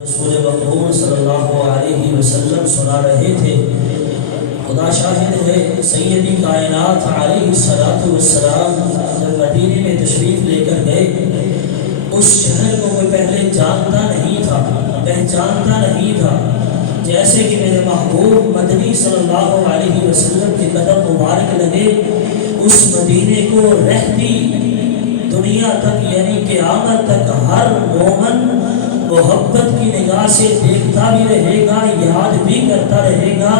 رسول مقبول صلی اللہ علیہ وسلم سنا رہے تھے۔ خدا شاہد ہے سیدی کائنات علیہ الصلوۃ والسلام جب مدینے میں تشریف لے کر گئے، اس شہر کو کوئی پہلے جانتا نہیں تھا، پہچانتا نہیں تھا، جیسے کہ میرے محبوب مدنی صلی اللہ علیہ وسلم کے قدم مبارک لگے، اس مدینے کو رہتی دنیا تک یعنی قیامت تک ہر مومن محبت کی نگاہ سے دیکھتا بھی رہے گا، یاد بھی کرتا رہے گا،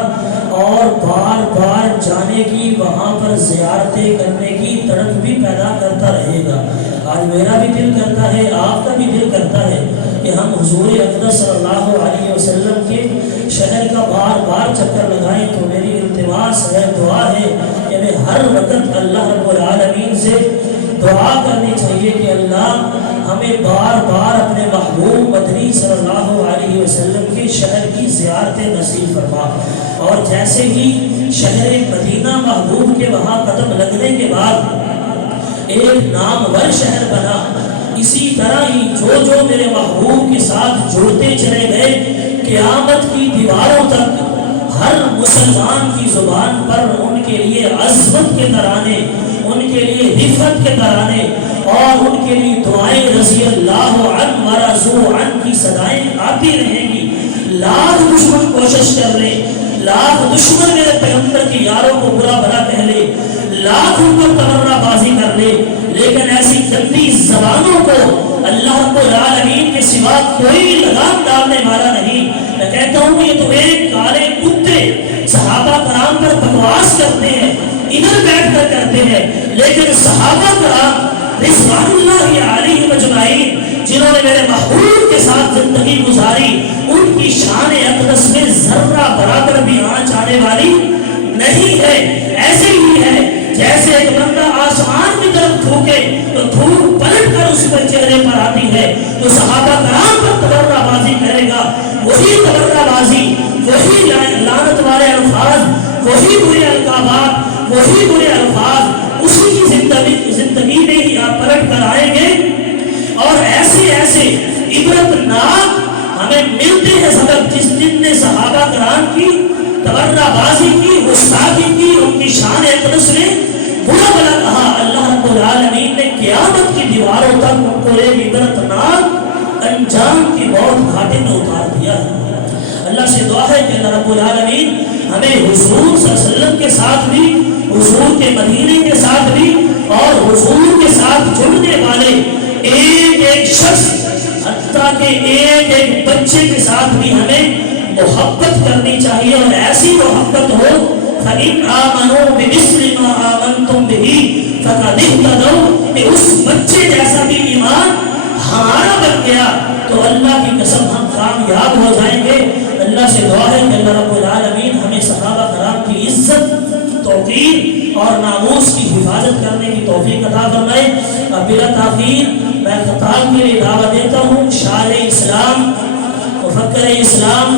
اور بار بار جانے کی، وہاں پر زیارتیں کرنے کی تڑپ بھی پیدا کرتا رہے گا۔ آج میرا بھی دل کرتا ہے، آپ کا بھی دل کرتا ہے کہ ہم حضور اقدس صلی اللہ علیہ وسلم کے شہر کا بار بار چکر لگائیں۔ تو میری التماس ہے، دعا ہے کہ ہمیں ہر وقت اللہ رب العالمین سے دعا کرنی چاہیے کہ اللہ ہمیں بار بار اپنے محبوب مدنی صلی اللہ علیہ وسلم کے شہر کی زیارت نصیب فرما۔ اور جیسے ہی شہر مدینہ محبوب کے وہاں قدم لگنے کے بعد ایک نامور شہر بنا، اسی طرح ہی جو جو میرے محبوب کے ساتھ جڑتے چلے گئے، قیامت کی دیواروں تک ہر مسلمان کی زبان پر ان کے لیے عظمت کے ترانے، ان کے لیے رفعت کے ترانے اور ان کے لیے دعائیں رضی اللہ عنہ ورضوا عنہ کی صدائیں آتی رہیں گی۔ لاکھ دشمن کوشش کر لے، لاکھ دشمن میرے پیغمبر کی یاروں کو برا بھلا کہہ لے، لاکھ ان کو تبرہ بازی کر لے، لیکن ایسی گندی زبانوں کو اللہ رب العالمین کے سوا کوئی لگام ڈالنے والا نہیں۔ میں کہتا ہوں کہ یہ تو ایک کالے کتے صحابہ کرام پر بکواس کرتے ہیں، ادھر بیٹھ کر کرتے ہیں، لیکن صحابہ کرام رضوان اللہ علیہ مجمعین جنہوں نے میرے محبوب کے ساتھ زندگی گزاری، ان کی شان اقدس میں ذرہ برابر بھی آنچ آنے والی نہیں ہے۔ ایسے ہی ہے جیسے ایک بندہ آسمان کی طرف تھوکے تو دھوپ پلٹ کر اس پر چہرے پر آتی ہے، تو صحابہ کرام پر تبرہ بازی کرے گا، وہی تبرہ بازی، وہی لعنت والے الفاظ، وہی برے القابات، وہی برے الفاظ اسی کی زندگی میں ہی آپ پلٹ کر آئیں گے۔ اور ایسے ایسے عبرتناک ہمیں ملتے ہیں سبق جن نے صحابہ کرام کی تبرہ بازی کی، گستاخی کی، ان کی شان اقدس نے برا بھلا کہا۔ اللہ رب العالمین نے قیامت کی دیواروں تک ان کو ایک عبرتناک انجام کی موت گھاٹے میں اتار دیا ہے۔ اللہ سے دعا ہے کہ اللہ رب العالمین ہمیں حضور صلی اللہ علیہ وسلم کے ساتھ بھی، حضور کے مدینے کے ساتھ بھی، اور حضور کے ساتھ جڑنے والے ایک ایک شخص، حتیٰ کہ ایک ایک بچے کے ساتھ بھی ہمیں محبت کرنی چاہیے، اور ایسی محبت ہو فَإِنْ آمَنُوا بِمِثْلِ مَا آمَنْتُمْ بِهِ فَقَدِ اهْتَدَوْا، کہ اس بچے جیسا بھی ایمان ہمارا بن گیا تو اللہ کی قسم ہم کامیاب ہو جائیں گے۔ اللہ سے دعا ہے کہ اللہ رب العالمین ہمیں صحابہ کرام کی عزت، توقیر اور ناموس کی حفاظت کرنے کی توفیق عطا فرمائے۔ بلا تاخیر میں خطاب کے لیے دعوت دیتا ہوں شاعر اسلام، مفکر اسلام،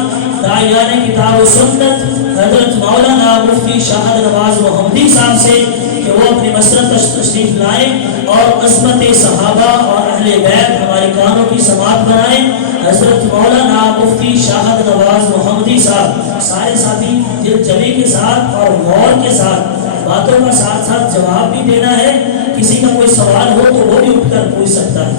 داعیان کتاب و سنت حضرت مولانا مفتی شاہد نواز محمدی صاحب سے کہ وہ اپنی مسرت تشریف لائیں اور عظمت صحابہ اور اہل بیت ہمارے کانوں کی سماعت بنائیں۔ حضرت مولانا مفتی شاہد نواز محمدی صاحب، سارے ساتھی دل جمی کے ساتھ اور غور کے ساتھ باتوں کا ساتھ ساتھ جواب بھی دینا ہے، کسی کا کوئی سوال ہو تو وہ بھی اٹھ کر پوچھ سکتا ہے۔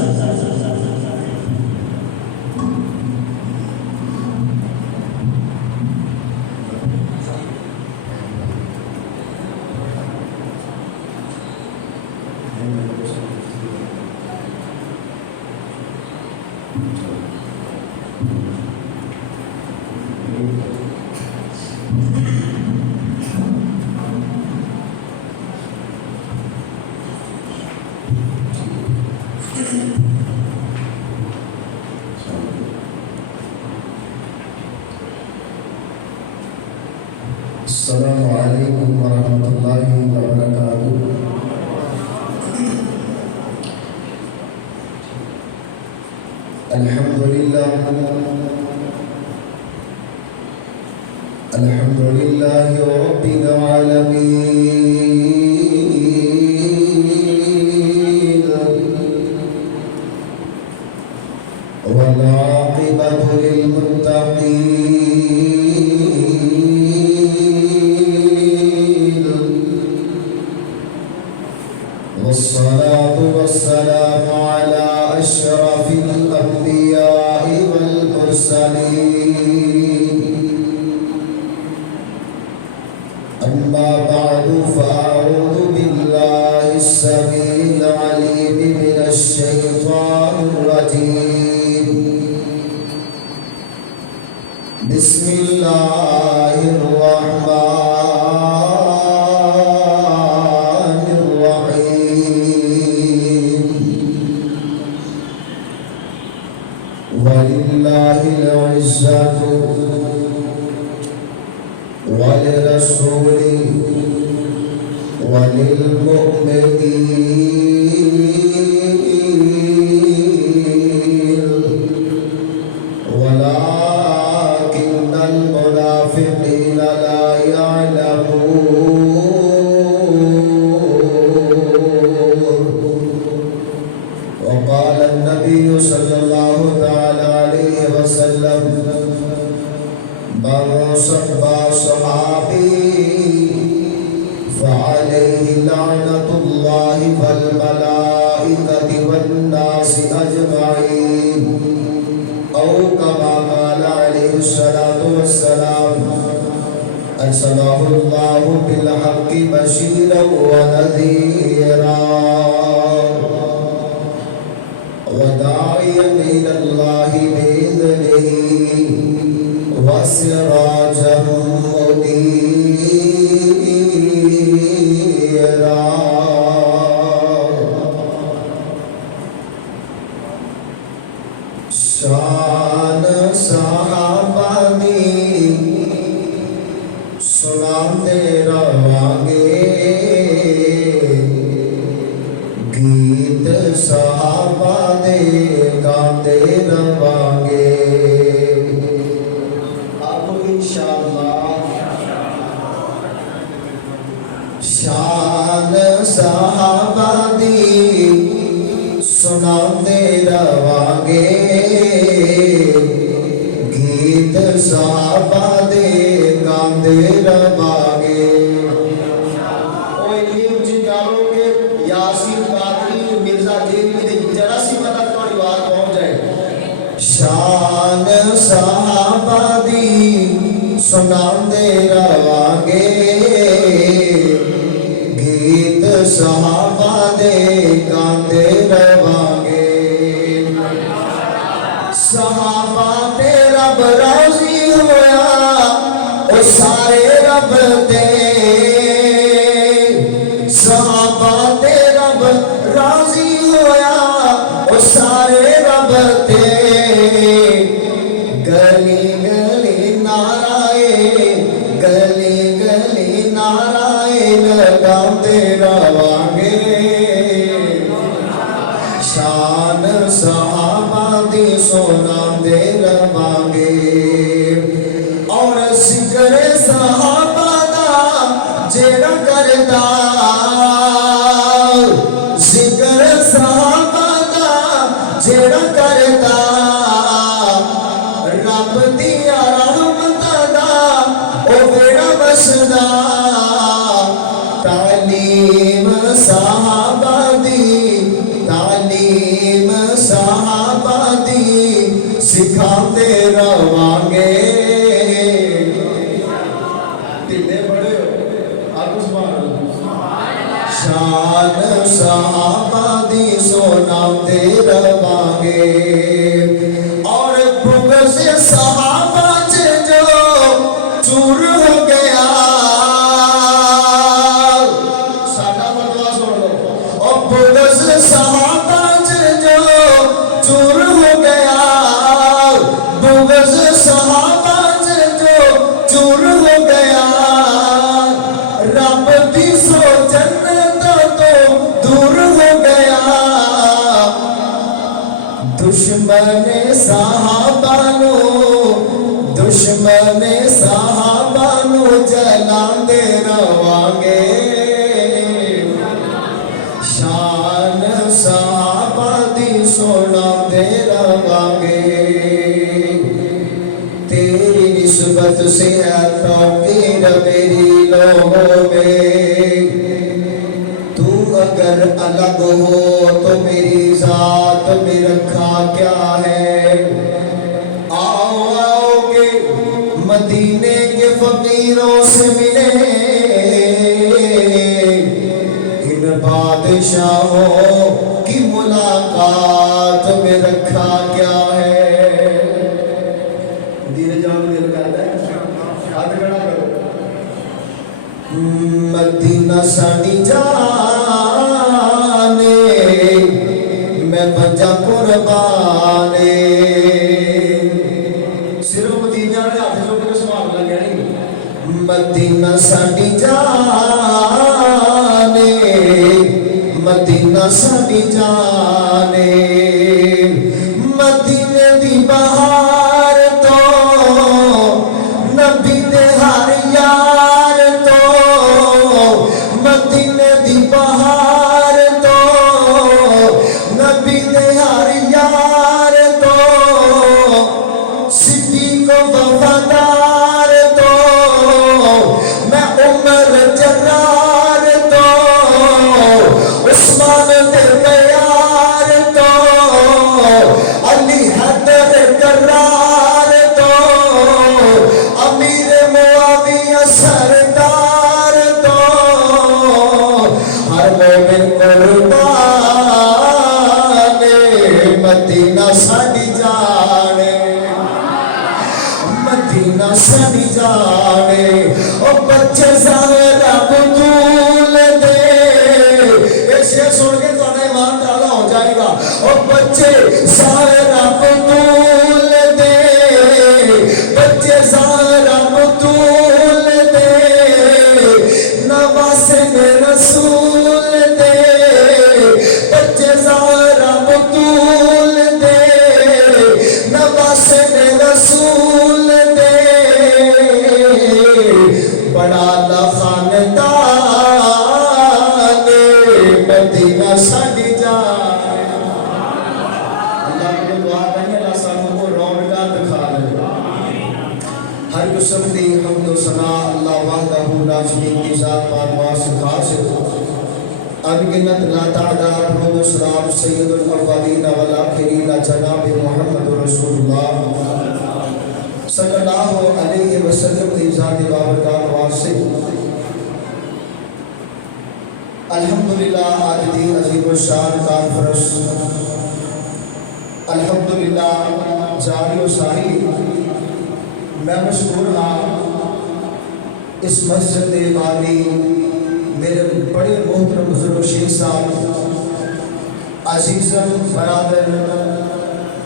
السلام علیکم ورحمۃ اللہ وبرکاتہ۔ الحمدللہ رب العالمین، والعاقبۃ المرسلين أما بعد فأعوذ بالله السميع العليم من الشيطان الرجيم بسم الله الرحمن الرحيم ولله العزة ولرسوله وللمؤمنين ولكن المنافقين لا يعلمون وقال النبي صلى الله تعالى عليه وسلم من سب صحابي فعليه لعنة الله والملائكة والناس أجمعين أو كما قال عليه الصلاة والسلام أرسله الله بالحق بشيرا ونذيرا وداعيا إلى الله بإذنه وسراجا منيرا شان صحابہ دی سناتے رہانگے گیت صحابہ دے گاتے رہانگے شان صحابہ دی سناتے رہانگے گیت صحابہ دے گاندے رہانگے اوہ یہ اچھی کاروں کے یاسین قادری مرزا دیوی دے جرا سی مدد توڑی بات پہنچ جائے شان صحابہ دی سناندے رہانگے گیت صحابہ دے گاندے رہانگے صحابہ تے رب راضی ہویا او سارے رب دے صحابہ تے رب راضی ہویا او سارے رب دے گلی گلی نعرائے گلی گلی نعرائے لگاتے رہانگے شان صحابہ دی سناندے رہانگے اور ذکر صحابہ دا جیڑا کردا ذکر صحابہ دا جیڑا کردا رب دیا رحمت دا او بیڑا بسدا تعلیم صحابہ دی تعلیم صحابہ دی سکھاتے رہانگے تینے بڑے ہو آپ اس بار شان صحابہ دی سناتے رہانگے اور بغض صحابہ جو چور ہو گیا بغض صحابہ جو چور ہو گیا بغض صحابہ جو چور ہو گیا رب دی سو جنت تو دور ہو گیا دشمن صحابہ نو جلاندے رہانگے شان صحابہ دی سناندے رہانگے تیری نسبت سے ہے توقیر میری لوگوں میں تو اگر الگ ہو تو میری ذات میں رکھا کیا ہے آؤ فقیروں سے ملے ان بادشاہوں کی ملاقات میں رکھا کیا ہے؟ دیر جان دل کرتا ہے ہاتھ کھڑا کرو مدینہ ساڑی جانے میں بجا قربانے صرف مدینہ نے ہاتھ جو کہ سوال لگا نہیں مدینہ ساڑی جانے مدینہ ساڑی جانے مدینے دی بہار تو نبی دے ہر یار تو مدینے دی بہار تو نبی دے ہر یار تو صدیق وفادار تو میں عمر جرار تو عثمان دے پیار تو علی حیدر کرار تو امیر معاویہ سردار تو ہر مومن قربان مدینہ ساڑی جانے مدینہ ساڑی جانے او بچے زہرا بطول دے یہ شعر سن کے تو ایمان تعالیٰ ہو جائے گا او بچے زہرا بطول دے بچے زہرا بطول دے نواسن رسول دے بچے زہرا بطول دے نواسن رسول دے بڑا خاندان مدینہ ساڑی جانے اللہ کو دعا کریں اللہ سانوں کو رونقاں دکھا دے ہر قسم دی حمد و ثنا اللہ وحدہ لا شریک کی ذات پاک واسطہ خاص ہے انگنت لا تعداد حمد و سلام سید الاولین والآخرین جناب محمد رسول اللہ صلی اللہ علیہ وسلم کی ذات بابرکات واسطے الحمدللہ آج دین عظیم الشان کانفرنس الحمدللہ جاری و ساری میں مشکور ہاں اس مسجد والی میرے بڑے محترم بزرگ شیخ صاحب عزیزم برادر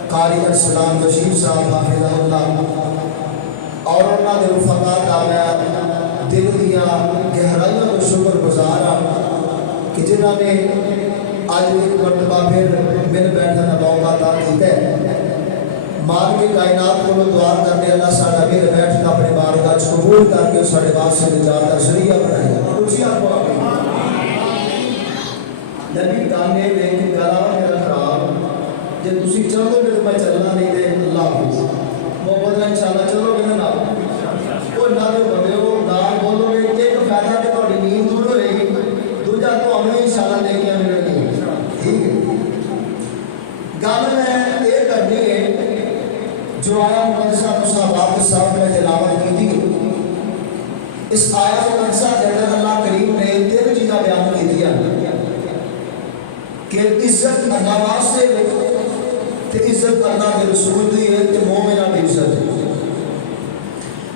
قاری السلام بشیر صاحب حافظہ اللہ اور انہاں دے رفقا کا میں دل دیا گہرائیوں کو شکر گزار ہاں کہ جنہوں نے آج ایک مرتبہ پھر مل بیٹھنے کا موقع عطا کیتا ہے مالک کائنات کو دعا کرنے اللہ ساڈا مل بیٹھنا اپنے بارگاہ وچ قبول کر کے ساڈے واسطے نجات کا ذریعہ بنائے کچھ آپ نبی گانے ویکھ گلا میرا خراب جے تسی چلو گے میں چلنا نہیں تے اللہ حافظ محبت نال انشاءاللہ چلو گے نا وہ نہ بندے ہو نال بولو گے ایک فائدہ تے تہاڈی نیند دور ہوے گی دوجا تو ہمیں انشاءاللہ نیکیاں ملن گی ٹھیک ہے گل میں یہ کرنی ہے جو آیا مقدسہ مصحف کے سامنے تلاوت کی تھی اس آیت مقدسہ کے اندر اللہ کریم نے تین چیزاں بیان کی دیا کہ عزت اللہ واسطے تے عزت اللہ کے رسول دی ہے تے مومنہ کی عزت ہے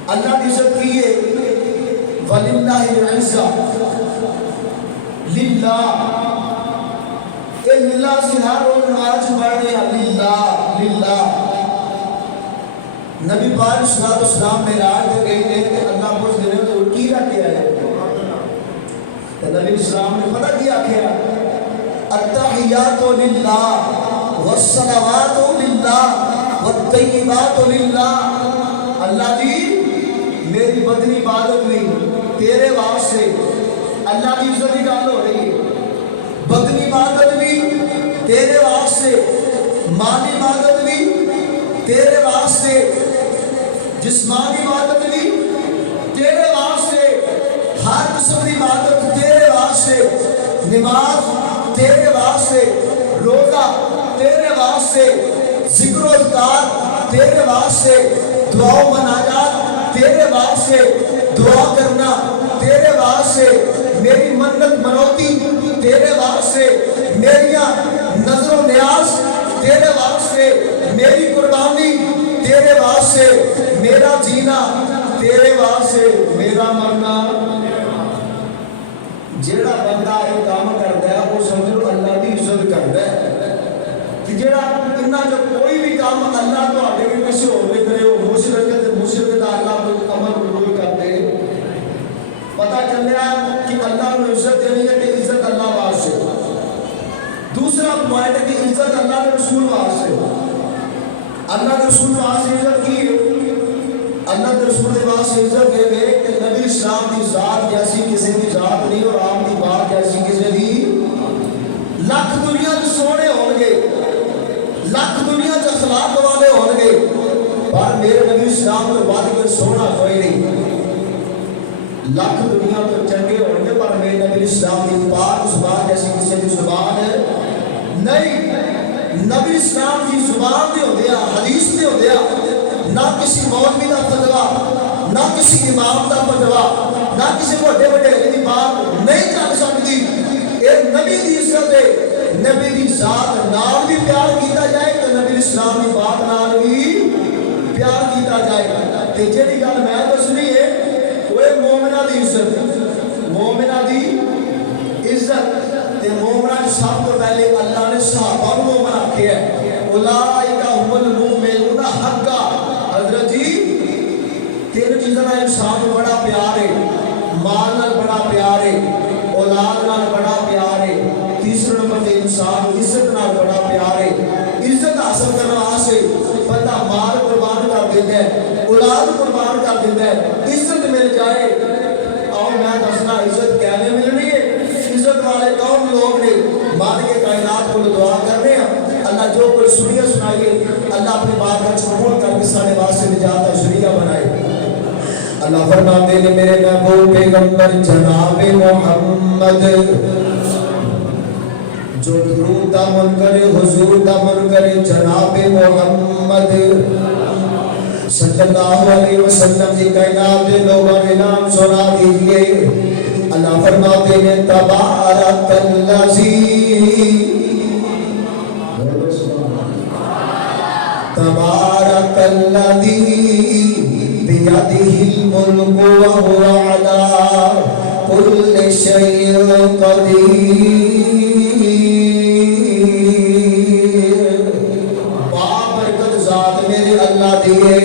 اللہ کی عزت کی ہے وَلِلَّهِ الْعِزَّةُ لِلَّهِ اے للہ سے ہر روز نماز پڑھ رہے ہیں للہ للہ نبی پاک صلی اللہ علیہ وسلم میں راج دے گئے تھے کہ اللہ پوچھ دے رہے تو کی رکھے آئے تو نبی اسلام نے پتہ کیا کیا التحیات للہ والصلوات للہ والطیبات للہ اللہ جی میری بدنی عبادت بھی تیرے واسطے اللہ کی عزت کی گل ہو رہی ہے بدنی عبادت بھی تیرے واسطے مالی عبادت بھی تیرے واسطے جسمانی عبادت بھی تیرے واسطے ہر قسم کی عبادت تیرے واسطے نماز تیرے واسطے روزہ تیرے واسطے ذکر و اذکار تیرے واسطے دعا و مناجات تیرے واسطے دعا کرنا، تیرے واسطے میری منت منوتی، تیرے واسطے میریاں نظر و نیاز، تیرے واسطے میری قربانی، تیرے واسطے میرا جینا، تیرے واسطے میرا مرنا۔ جیڑا بندہ یہ کام کرتا ہے وہ سمجھو اللہ کی عزت کرتا ہے، جیڑا انہاں جو کوئی بھی کام اللہ تو آگے بھی کسی اور نے کرے وہ مشرک دا اللہ کو عمل قبول کرتے، پتہ چلیا کہ اللہ کو عزت دینی ہے کہ عزت اللہ واسطے۔ دوسرا پوائنٹ ہے کہ عزت اللہ کے رسول واسطے، اللہ کے رسول واسطے عزت کی، اللہ کے رسول کے واسطے عزت دے گئے کہ نبی اسلام کی ذات جیسی کسی کی ذات نہیں اور آپ کی بات جیسی کسی کی، لاکھ دنیا کے سونے ہوں گے، لاکھ دنیا کے اخلاق والے ہوں گے، پر میرے نبی اسلام کے بعد کوئی سونا کوئی نہیں۔ لاکھ دنیا کے چنگے ہوں گے پر میرے نبی اسلام کی پاک زبان جیسی کسی کی زبان ہے نہیں۔ نبی اسلام کی زبان دے ہوندیا، حدیث دے ہوندیا، نہ کسی مولوی کا فتوا، نہ کسی امام کا فتوا، نہ کسی بڑے بڑے کی بات نہیں چل سکتی۔ یہ نبی کی عزت ہے، نبی کی ذات نال بھی پیار کیتا جائے تو نبی اسلام کی بات نال بھی پیار کیتا جائے۔ تے جیڑی گل میں دسنی ہے وہ مومنہ دی عزت، مومنہ دی عزت تے مومنہ سب تو پہلے اللہ نے صحابہ کو مومن آکھیا ہے، اولئک هم المؤمنون حقا۔ حضرت جی تین چیزوں کا انسان کو بڑا پیار ہے، مال نال بڑا پیار ہے، اولاد نال بڑا پیار ہے، تیسرے نمبر تے انسان عزت نال بڑا پیار ہے۔ عزت حاصل کرنے واسطے بندہ مال قربان کر دیتا ہے، اولاد قربان کر دیتا ہے، عزت مل جائے۔ اور میں دسنا عزت کہنے ملنی ہے، عزت والے کون لوگ نے؟ مالک کائنات کو دعا کر رہے ہیں اللہ جو کوئی سنیے سنائیے، اللہ اپنی بات کا قبول کر کے سارے واسطے نجات کا ذریعہ بنائے۔ اللہ فرماتے ہیں میرے محبوب پیغمبر جناب محمد جو درود دا من کرے حضور دا من کرے جناب محمد صلی اللہ علیہ وسلم کی کائنات کے لوگوں کے نام سنا دیجئے۔ اللہ فرماتے ہیں تبارک الذی تبارک الذی بیدہ الملک وہو علی کل شیء قدیر۔ بابرکت ذات میرے اللہ دیے،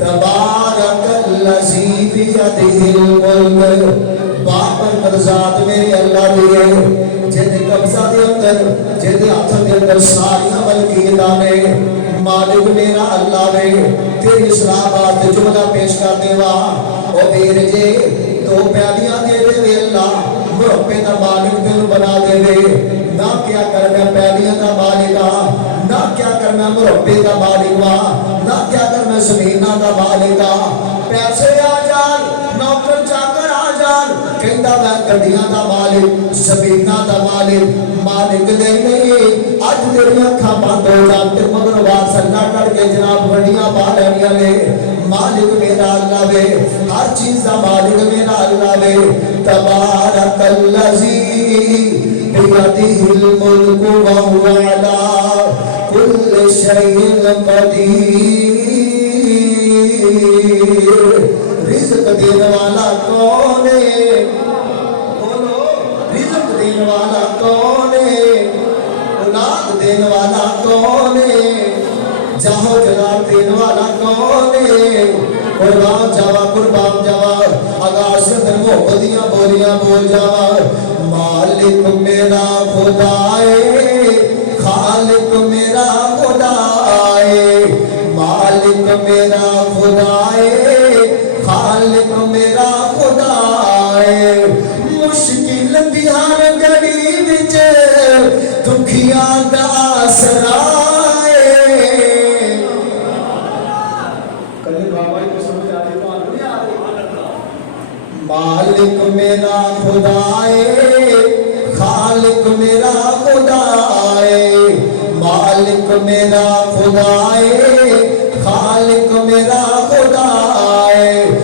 تبارک الذی بیدہ الملک، بابرکت ذات میرے اللہ دیے جہدے قبضہ دے اندر جہدے ہاتھ دے اندر ساری عمل کی دانے۔ مالک میرا اللہ وے تیری اصلاح بات جملہ پیش کر دے وا او ویر جے دو پیالیاں دے دے وے اللہ مربے دا مالک تینوں بنا دے وے، نہ کیا کرنا پیالیاں دا مالک نہ کیا کرنا مربے دا مالک نہ کیا کرنا زمیناں دا مالک، پیسے آ جان نوکر چاکر آ جان کہندا میں گڈیاں دا مالک زمیناں دا مالک، مالک دے نہیں اج تیریاں اکھاں بند ہو جان تے مگر واس اللہ کر کے جناب بڑیاں پا لینیاں نے۔ مالک میرا اللہ وے، ہر چیز دا مالک میرا اللہ وے۔ تبارک الذی بیدہ الملک وہو علی کل شیء قدیر۔ رزق دینے والا کون ہے؟ بولو رزق دینے والا کون ہے؟ اولاد دینے والا کون ہے؟ جاہو جلال دینے والا کون ہے؟ قربان جاوا آغاز سے در محبتیاں بولیاں بول جاوا۔ مالک میرا خدا ہے، خالق میرا خدا ہے، مالک میرا خدا ہے، خالق میرا خدا ہے۔ مشکل دی ہر گھڑی وچ دکھیاں دا آسرا ہے۔ کبھی بابا کو سمجھ آتی تو نہیں آ رہی؟ مالک میرا خدا ہے، خالق میرا خدا ہے، مالک میرا خدا ہے، خالق میرا خدا ہے۔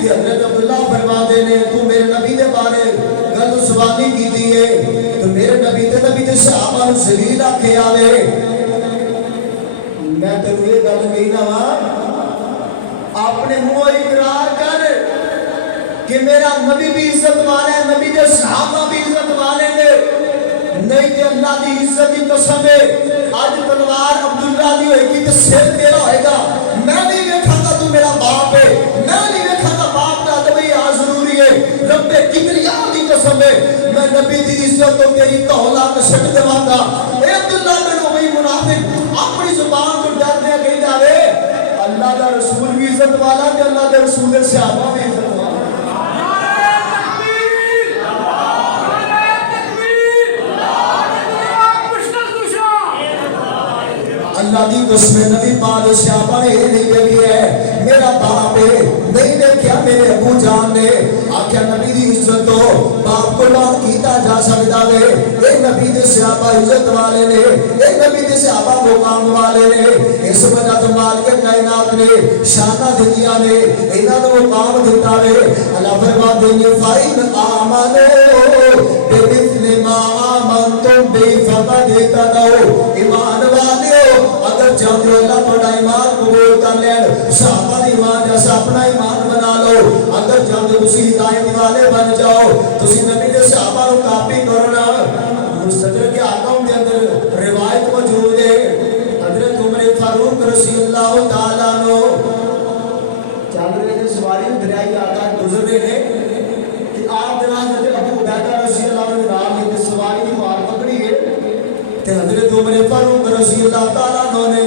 کہ حضرت عبداللہ فرماتے نے تو میرے نبی دے بارے غلط زبانی کی ہے تو میرے نبی دے صحابہ نو ذلیل آکھے آوے میں تینوں یہ گل کہنا وا اپنے منہ اقرار کر کہ میرا نبی بھی عزت والا ہے نبی دے صحابہ بھی عزت والے نے نہیں تے اللہ دی عزت کی قسم ہے اج تلوار عبداللہ دی ہوئے گی تے سر تیرا ہوئے گا میں نہیں دیکھا گا تو میرا باپ ہے میں نہیں دیکھا گا باپ کا ادب یہاں ضروری ہے رب کبریا دی قسم ہے میں نبی دی عزت تو تیری تولا نشٹ دوا گا اے عبداللہ میں وہی منافق اپنی زبان کو ڈر دے کہی جاوے اللہ دا رسول بھی عزت والا تے اللہ دے رسول دے صحابہ بھی عزت والا اللہ دی قسم نبی پاک صحابہ نے نہیں دیکھی ہے میرا باپ ہے نہیں دیکھا میرے ابو جان نے آکھیا نبی دی عزت تو باپ قربان کیتا جا سکتا ہے اے نبی دے صحابہ عزت والے نے اے نبی دے صحابہ مقام والے نے اس وجہ تو مالک کائنات نے شانہ دنیا نے انہاں نو مقام دیتا ہے اللہ فرماتے ہیں فائن آمنو بمثل ما آمنتم بہ فقد اہتدوا ایمان والے اگر چاہتے ہو اللہ بڑا ایمان قبول کر لیں صحابہ ایمان جیسا اپنا ایمان بنا لو اگر چاہتے ہو اسی ہدایت والے بن جاؤ تسی نبی دے صحابہ کو کاپی کرنا مستدرک کے آقام دے اندر روایت موجود ہے حضرت عمر فاروق رضی اللہ تعالیٰ عنہ چل رہے تھے سواری میں دریائی آقا گزر رہے ہیں کہ آپ دراز حضرت ابو عبیدہ رضی اللہ عنہ نام لے سواری کی مار پکڑی ہے کہ حضرت عمر فاروق رضی اللہ تعالیٰ عنہ نے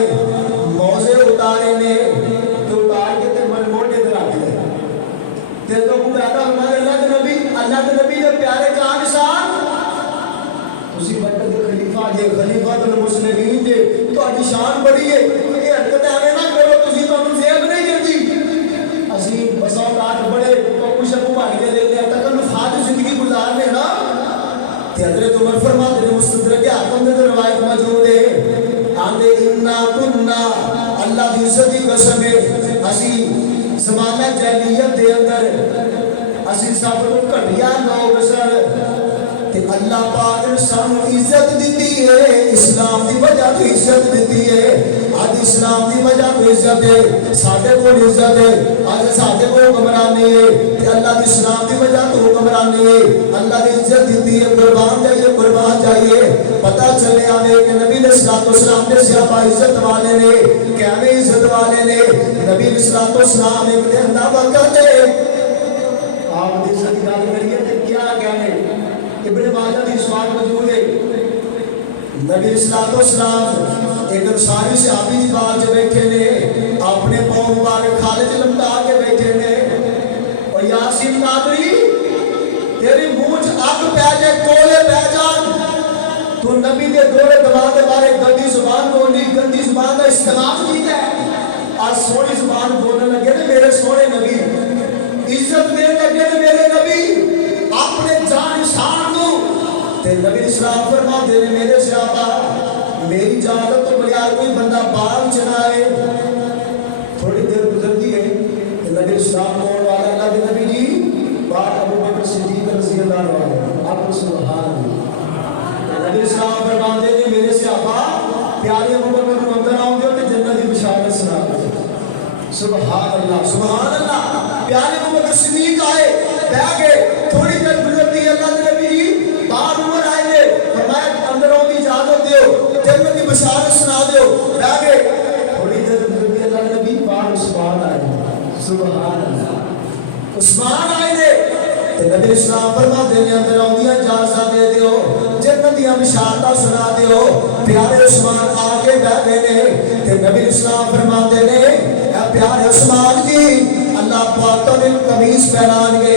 موزے اتارے نے تو اتار کے تے من موٹے تے رکھ لے تے تو ابو عبیدہ ہمارے اللہ کے نبی دے پیارے جان شان اسی وقت دے خلیفہ المسلمین دے تہاڈی شان بڑی ہے یہ حرکت ایویں نہ کرو تسی تانوں زیب نہیں دیندی اسی بسوں رات بڑے تو کچھ ابو بھائی دے لیتے تکلفات زندگی گزارنے نا تے حضرت عمر فرماتے ہیں مستدرک حاکم دے روایت موجود ہے آندے انا کننا اللہ دی عزت کی قسم ہے اسی زمانہ جاہلیت دے اندر اسی سب کو گھٹیا لوگ سن تے اللہ پاک نے سانو عزت دیتی ہے اسلام دی وجہ تو عزت دیتی ہے آج اسلام دی وجہ تو عزت ہے ساڈے کول عزت ہے آج ساڈے کول حکمرانی ہے تے اللہ دی اسلام دی وجہ تو حکمرانی ہے اللہ دی عزت دیتی ہے قربان جائیے پتہ چلے آنے کہ نبی علیہ الصلوۃ والسلام نے صحابہ عزت والے نے کیویں عزت والے نے نبی علیہ الصلوۃ والسلام ایک دن دا وقت ہے آپ دی عزت گل کریے تے کیا کہنے ابن ماجہ دی سوال موجود ہے نبی علیہ الصلوۃ والسلام ایک انصاری صحابی دی بات چ بیٹھے نے اپنے پاؤں مبارک کھالے چ لمٹا کے بیٹھے نے اور یاسین قادری تیری منہ چ اگ پہ جائے کولے پہ جان تو نبی دے دورے دماغ کے بارے گندی زبان بولنی گندی زبان کا استعمال کیتا ہے آج سونی زبان بولنے لگے نا میرے سونے نبی عزت دے لگے نا میرے نبی اپنے جان شان دو تے نبی اسلام فرماتے ہیں میرے صحابہ میری اجازت تو بغیر کوئی بندہ باغ چلائے تھوڑی دیر گزرتی ہے کہ نبی اسلام ہونے والا اللہ کے نبی جی بات ابو بکر صدیق رضی اللہ عنہ آپ سبحان اللہ نبی اسلام فرماتے ہیں میرے صحابہ پیارے ابو بکر کو اندر آؤ گے تو جنت کی بشارت سنا سبحان اللہ پیارے ابو بکر صدیق آئے بیٹھ گئے تھوڑی دیر گزرتی ہے اللہ کے نبی جی بعد عمر آئے گے فرمایا اندر آؤں کی اجازت دیو جنت کی بشارت سنا دیو بیٹھ گئے تھوڑی دیر گزرتی ہے اللہ کے نبی بعد عثمان آئے سبحان اللہ عثمان آئے گے تے نبی اسلام فرماتے ہیں اندر آؤں کی اجازت دے دیو جنت کی بشارت سنا دیو پیارے عثمان آ کے بیٹھ گئے تے نبی اسلام فرماتے ہیں اے پیارے عثمان جی اللہ پاک تو قمیض پہنان گے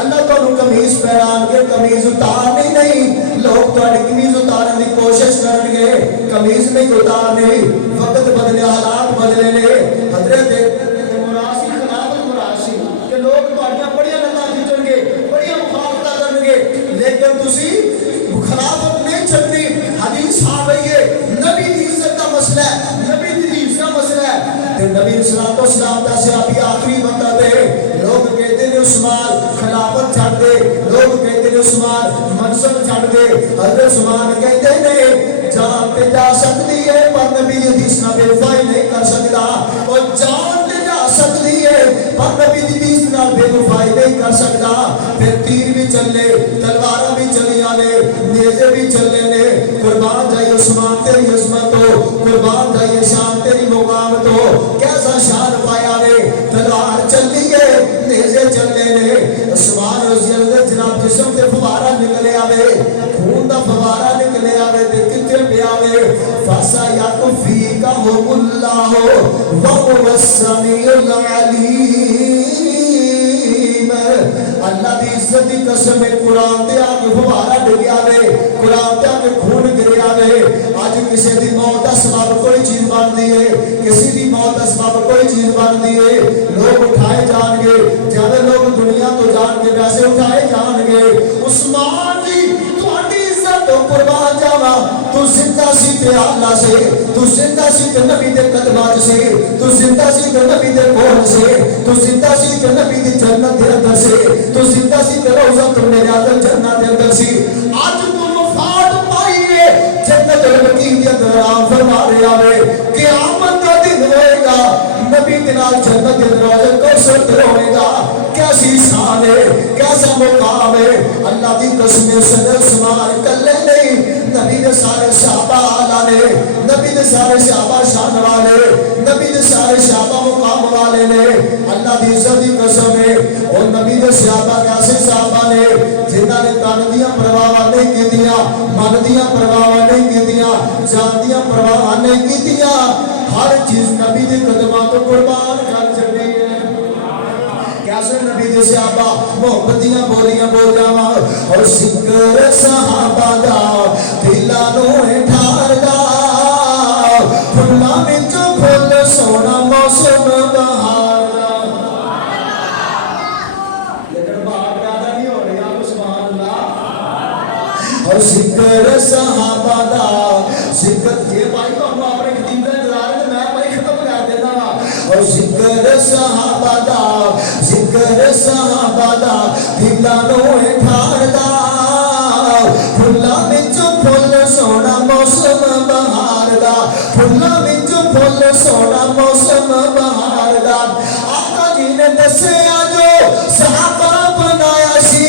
اللہ تو قمیض پہنان گے قمیض اتارنے نہیں لوگ تو قمیض اتارنے کی کوشش کریں گے قمیض نہیں اتارنے وقت بدلے حالات بدلے نے حضرت مراسی خلافت مراسی کہ لوگ تہاڈیاں بڑیاں لتاں کھچن گے بڑیاں مخالفتاں کرن گے لیکن تسی خلافت نہیں چھڈنی حدیث آ گئی ہے نبی دی عزت کا مسئلہ ہے نبی دی عزت مسئلہ ہے تے نبی السلام دا صحابی آخری بندہ دے لوگ کہتے ہیں عثمان خلافت چھڑ دے لوگ کہتے ہیں عثمان منصب چھڑ دے حضرت عثمان کہتے ہیں جان تے جا سکتی ہے پر نبی حدیث نہ ویریفائی نہیں کر سکتا اور جان تے جا سکتی ہے پر نبی حدیث نہ ویریفائی نہیں کر سکتا پھر تیر بھی چلے تلوار بھی چلی آنے نیزے بھی چلے نے قربان جائے عثمان تیری عظمت ہو قربان جائے شان تیری مقام تو کیسا شان پایا نے تلوار چلی ہے نیزے چلے نے عثمان رضی اللہ جناب جسم تے فوارہ نکلے آوے خون دا فوارہ نکلے آوے تے کتے پہ آوے فاسا یا تو فیکہم اللہ وَهُوَ السَّمِيعُ الْعَلِيمُ اللہ دی عزت دی قسم قرآن تے آگے فوارہ ڈگیا وے قرآن تے آگے خون گریا وے آج کسی دی موت اسباب کوئی چیز بن دیئے کسی دی موت اسباب کوئی چیز بن دیئے لوگ اٹھائے جان گے جب لوگ دنیا تو جان کے ویسے اٹھائے جان گے عثمان دی تو آنی عزت تو قربان جانا تو زندہ سی تے اللہ سے تو زندہ سی تے نبی دے قدمات سے تو زندہ سی تے نبی دے کون سے تو زندہ سی تے نبی دے جنت دے اندر سے تو زندہ سی تے روزہ تم نے آدھر جنت دے اندر سی آج تو وفات پائیے جنت الوکی دے اندر آم فرما رہے آوے قیامت کا دن ہوئے گا نبی دنال جنت دے روزہ کو سرد ہوئے گا کیسی شان ہے کیسا مقام ہے اللہ دی قسم صدر عثمان کلے نہیں نبی دے سارے صحابہ آلہ نے نبی دے سارے صحابہ شان والے نبی دے سارے صحابہ مقام والے نے اللہ دی عزت دی قسم ہے اور نبی دے صحابہ کیسے صحابہ نے جنہاں نے تن دیاں پرواہ نہیں کیتیاں من دیاں پرواہ نہیں کیتیاں جان دیاں پرواہ نہیں کیتیاں ہر چیز نبی دے قدماں تو قربان کر چھڈی ہے کیسے نبی دے صحابہ محبتیاں بولیاں بول جاواں اور ذکر صحابہ دا دلاں نوں ٹھار دا پھلاں وچ پھل سونا موسم بہار دا لیکن بہار زیادہ نہیں ہو رہی آپ سبحان اللہ اور ذکر صحابہ دا ذکر یہ بھائی تو ہم اپنے خطیب کا انتظار ہے میں بھائی ختم کر دینا اور ذکر صحابہ دا ذکر صحابہ دا دلاں نوں ٹھار دا پھلاں وچ پھل سونا موسم بہار دا پھلاں وچ پھل سونا موسم بہار دا آقا جی نے دسیا جو صحابہ بنایا سی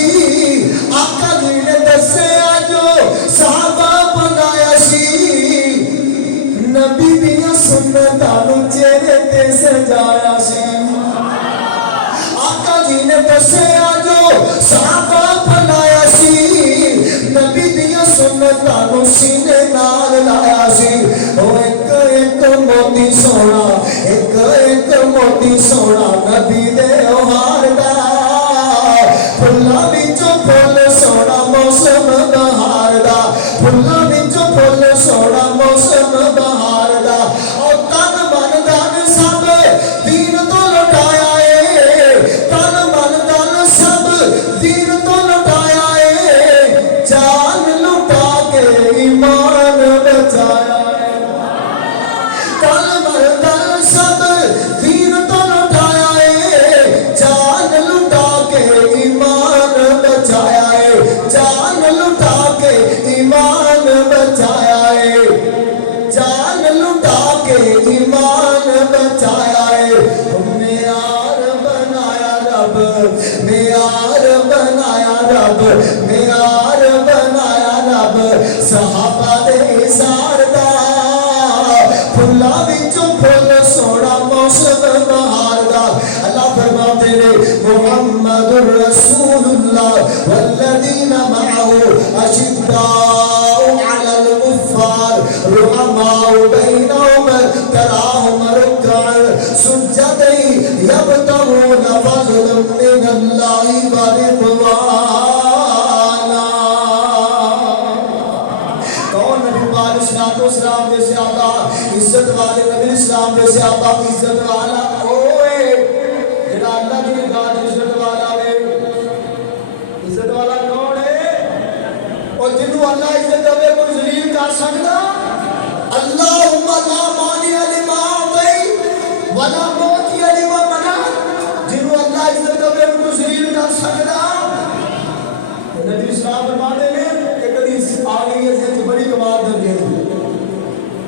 آقا جی نے دسیا جو صحابہ بنایا سی نبی دیاں سنتاں نوں چہرے تے سجایا سی آقا جی نے دسیا جو صحابہ بنایا سی نبی دیاں سنتاں نوں سینے نال لایا سی او ایک ایک موتی سونا ایک ایک موتی سونا نبی دے اوہار دا پھلاں وچوں پھل سونا موسم بہار دا پھلاں وچوں پھل سونا موسم بہار دا او تن من دن سب دین تو لٹایا اے تن من دن سب دین تو لٹایا اے جان لٹا کے ایمان بچایا اے تن من دن سب دین تو لٹایا اے جان لٹا کے ایمان بچایا اے جان لٹا کے ایمان بچایا اے جان لٹا کے ایمان بچایا ہے معیار بنایا رب معیار بنایا رب معیار بنایا رب صحابہ دے اثار دا پھلاں وچوں پھل سونا موسم بہار دا اللہ فرماتے نے محمد رسول اللہ والذین معه اشداء علی الکفار رحماء بینہم تراہم رکعا سجدا یبتغون فضلا من اللہ ورضوانا کون نبی پاک اسلام دے صحابہ عزت والے نبی اسلام دے صحابہ عزت والا اوئے جڑا اللہ دی نگاہ عزت والا وے عزت والا کون ہے اور جنوں اللہ عزت دے کوئی ذلیل کر سکدا اللہم لا مانع لما اعطیت ولا نبی اسلام فرماتے ہیں ایک حدیث آ گئی ہے کہ بڑی کمال کر دی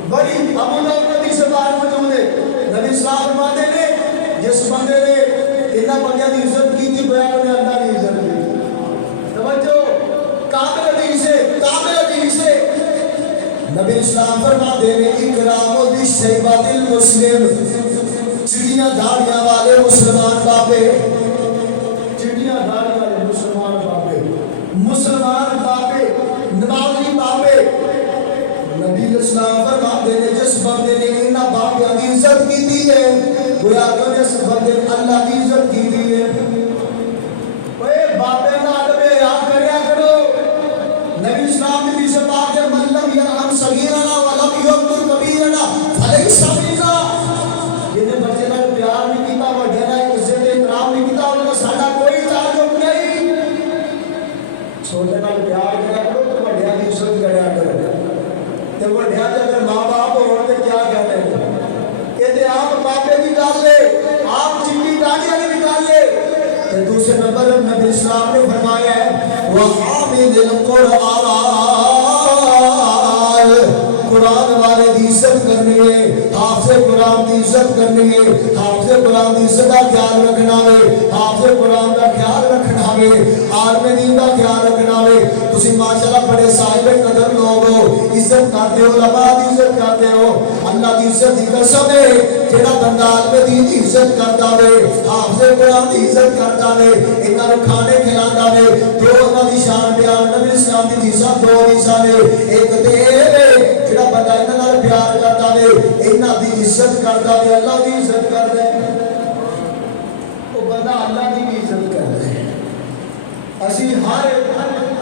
بڑی ابو داؤد میں حدیث پاک موجود ہے نبی اسلام فرماتے ہیں جس بندے نے انہاں بندیاں دی عزت کی تھی گویا کہ اللہ کی عزت کی توجہ کامل حدیث ہے نبی اسلام فرماتے ہیں اکرام بالشیبۃ المسلم چڑیاں داڑیاں والے مسلمان بابے چڑیاں داڑیاں والے مسلمان بابے نمازی بابے نبی اسلام فرماتے ہیں جس بندے نے انہاں بابیاں کی عزت کی تھی ہے گویا کہ اس بندے نے اللہ کی عزت کی تھی ہے اے بابے کا ادب یاد کریا کرو نبی اسلام نے بھی پاک ہے من لم یرحم صغیرنا ولم یکبر کبیرنا فلیس منا جنہیں بچے کا پیار نہیں کیتا بڑے کا عزت احترام نہیں کیتا انہوں نے ساڈا کوئی تعلق نہیں چھوٹے کا پیار کریا کرو تو بڑے کی عزت کریا کرو تے بڑے اگر ماں باپ ہو تے کیا کہتے ہیں کہ تے آپ بابے کی گل لے آپ چٹی داڑیاں کی گل لے تے دوسرے نمبر نبی اسلام نے فرمایا ہے وحامل القرآن قرآن والے دی عزت کرنی ہے حافظ قرآن دی عزت کرنی ہے حافظ قرآن دی عزت کا خیال رکھنا ہے حافظ قرآن کا خیال رکھنا ہے عالم دین کا خیال رکھنا ہے تسی ماشاءاللہ بڑے صاحب قدر لوگ ہو عزت کرتے ہو علماء دی عزت کرتے ہو اللہ دی عزت دی قسم ہے جڑا بندہ عالم دین دی عزت کرتا ہے حافظ قرآن دی عزت کرتا ہے انہاں نوں کھانے کھلاتا ہے دو انہاں دی شان بیان نبی اسلام دی حدیثاں دو حدیثاں نے ایک تے جڑا بندہ انہاں نال پیار کرتا ہے انہاں دی عزت کرتا ہے اللہ دی عزت کرتا ہے او بندہ اللہ دی بھی عزت کرتا ہے اسی ہر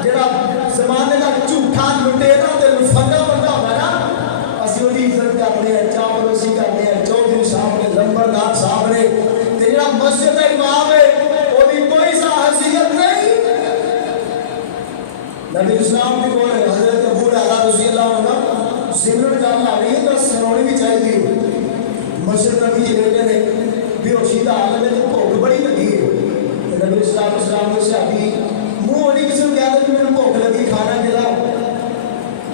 جڑا زمانے دا جھوٹا لٹیرا تے لفنگا بندہ ہونا نا اسی اودی عزت کرتے ہیں چاپلوسی کرتے ہیں چودھری صاحب نے لمبردار صاحب نے تے جڑا مسجد دا امام ہے اودی کوئی سا حیثیت نہیں نبی اسلام کی بول ہے حضرت ابو ہریرہ رضی اللہ عنہ سمرن جان آ رہی ہے تو سنونی بھی چاہیے مسجد نبی جی بیٹے نے بے ہوشی دا حال میں تو بھوک بڑی لگی ہے نبی اسلام نے صحابی منہ نہیں کسی کو کہا کہ میں نے بھوک لگی کھانا کھلاؤ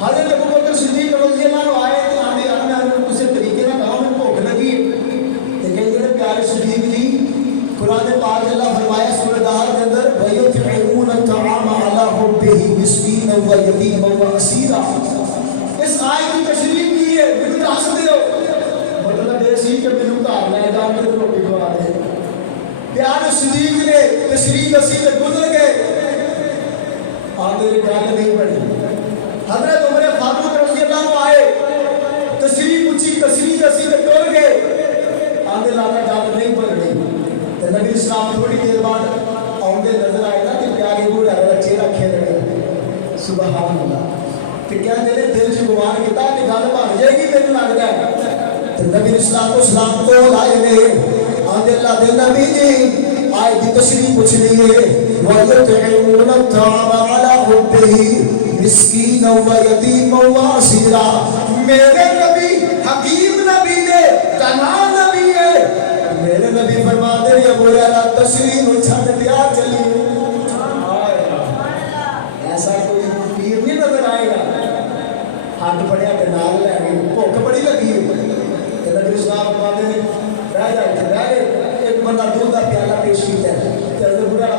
حضرت ابو بکر صدیق رضی اللہ عنہ آئے تو آنے میں اسے طریقے نہ کہا میں بھوک لگی تو کہیں گے پیارے صدیق جی قرآن پاک اللہ فرمایا سورۃ دہر کے اندر وَيُطْعِمُونَ الطَّعَامَ عَلَىٰ حُبِّهِ مِسْكِینًا وَیَتِیمًا وَأَسِیرًا اس آیت کی تشریح کی ہے مجھے ہنستے ہو مطلب یہ سی کہ میرے گھر لے جا کے روٹی کھوا دے پیارے صدیق نے تشریح دسی تے گزر گئے آگے گل نہیں بڑھی حضرت عمر فاروق رضی اللہ عنہ آئے تشریح پوچھی تشریح دسی تے ٹر گئے آگے لانا گل نہیں بڑھی تے نبی اسلام تھوڑی دیر بعد آؤندے نظر آئے نا کہ پیارے ابو ہریرہ چہرہ کھل گیا سبحان اللہ کہ کیا تیرے دل سے گمان کیتا کہ گل بن جائے گی تینوں لگدا ہے تے نبی اسلام کو لائے نے آندے اللہ دے نبی جی آئے دی تشریح پوچھ لیے وَيُطْعِمُونَ الطَّعَامَ عَلَىٰ حُبِّهِ مِسْكِینًا وَیَتِیمًا وَأَسِیرًا میرے نبی حکیم نبی نے تنا نبی ہے میرے نبی فرماتے ہیں ابو ہریرہ تشریح نو چھڈ دیا چلی ایسا کوئی پیر نہیں نظر آئے گا ہاتھ پڑیا تے نال لے گئے بھوک بڑی لگی ہے تے نبی اسلام فرماتے ہیں رہ جا ایک بندہ دودھ کا پیالہ پیش کیتا ہے تے حضرت ابو ہریرہ